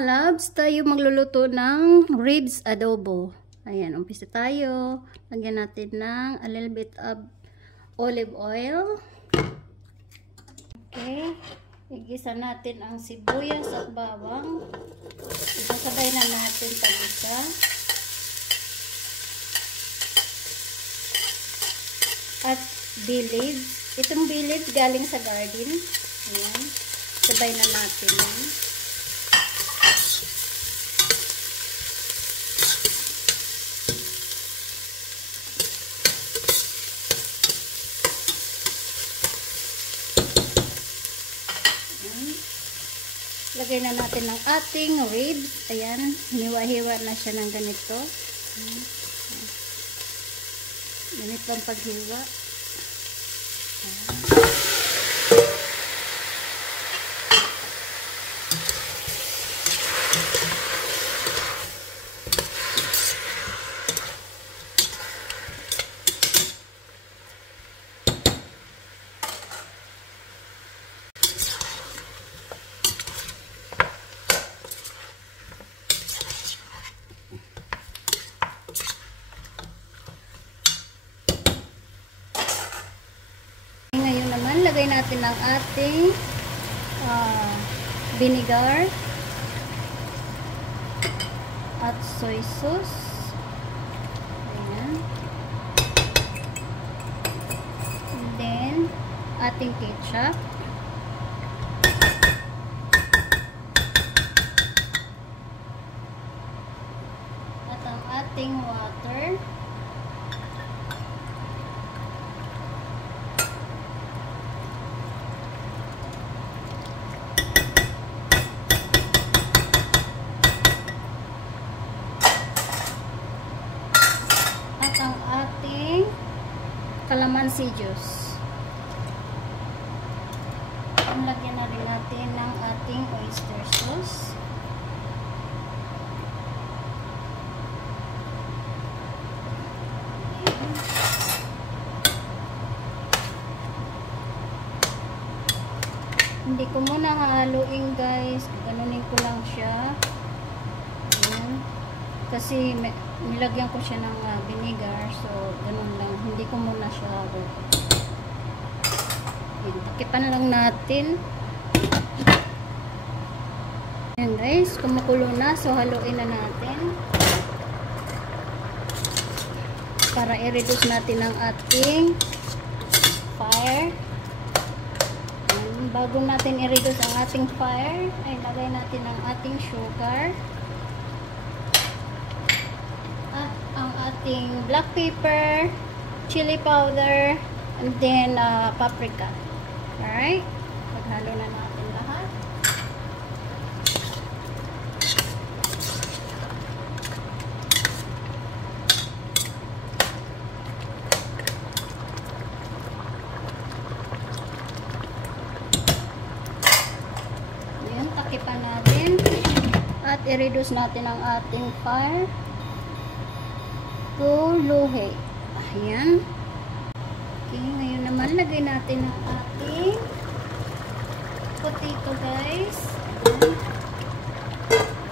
mga loves, tayo magluluto ng ribs adobo. Ayan, umpisa tayo. Lagyan natin ng a little bit of olive oil. Okay. Igisa natin ang sibuyas at bawang. Isasabay na natin pag-isa. At bay leaves. Itong bay leaves galing sa garden. Ayan. Sabay na natin yan. Lagay na natin ang ating ribs. Ayan, hiniwa-hiwa na siya ng ganito. Ganito ang paghiwa. Lagay natin ang ating vinegar at soy sauce. Ayan. And then ating ketchup. At ang ating water. Ang ating calamansi juice. Lagyan na rin natin ng ating oyster sauce. Hindi ko muna haluin guys. Ganunin ko lang siya. Ayan. Kasi nilagyan ko siya ng vinegar, so ganun lang, hindi ko muna siya takipan lang natin. Ayan guys, kumukulo na, so haluin na natin para i-reduce natin ang ating fire. Bago natin i-reduce ang ating fire, ay lagay natin ang ating sugar, ating black pepper, chili powder, and then paprika. Alright? Paghalo na natin lahat. Ayan, takipan natin. At i-reduce natin ang ating fire to low heat. Ayan. Okay, ngayon naman lagay natin ang ating potato guys. Ayan.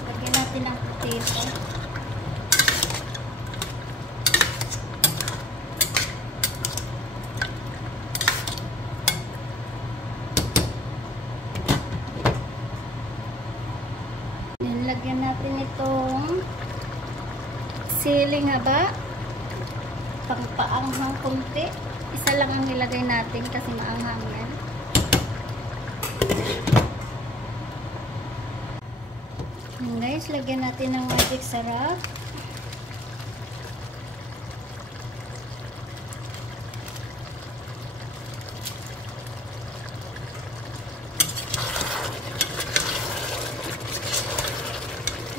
Lagyan natin ang potato. Ayan, lagyan natin itong siling haba, pangpaanghang konti. Isa lang ang nilagay natin kasi maanghang yan. And guys, lagyan natin ng magic sarap.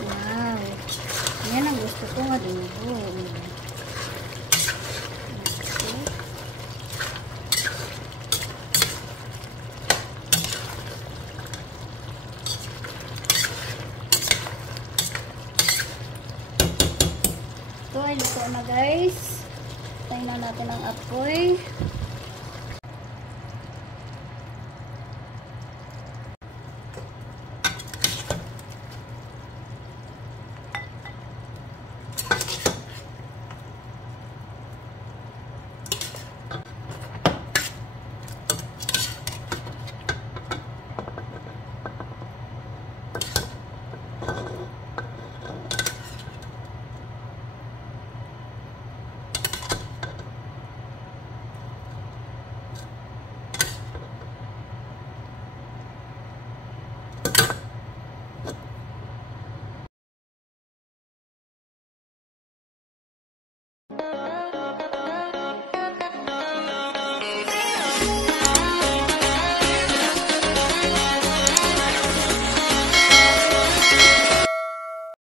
Wow! Yan ang gusto ko, adobo. Ito ay luto na guys. Tayo na natin ang apoy.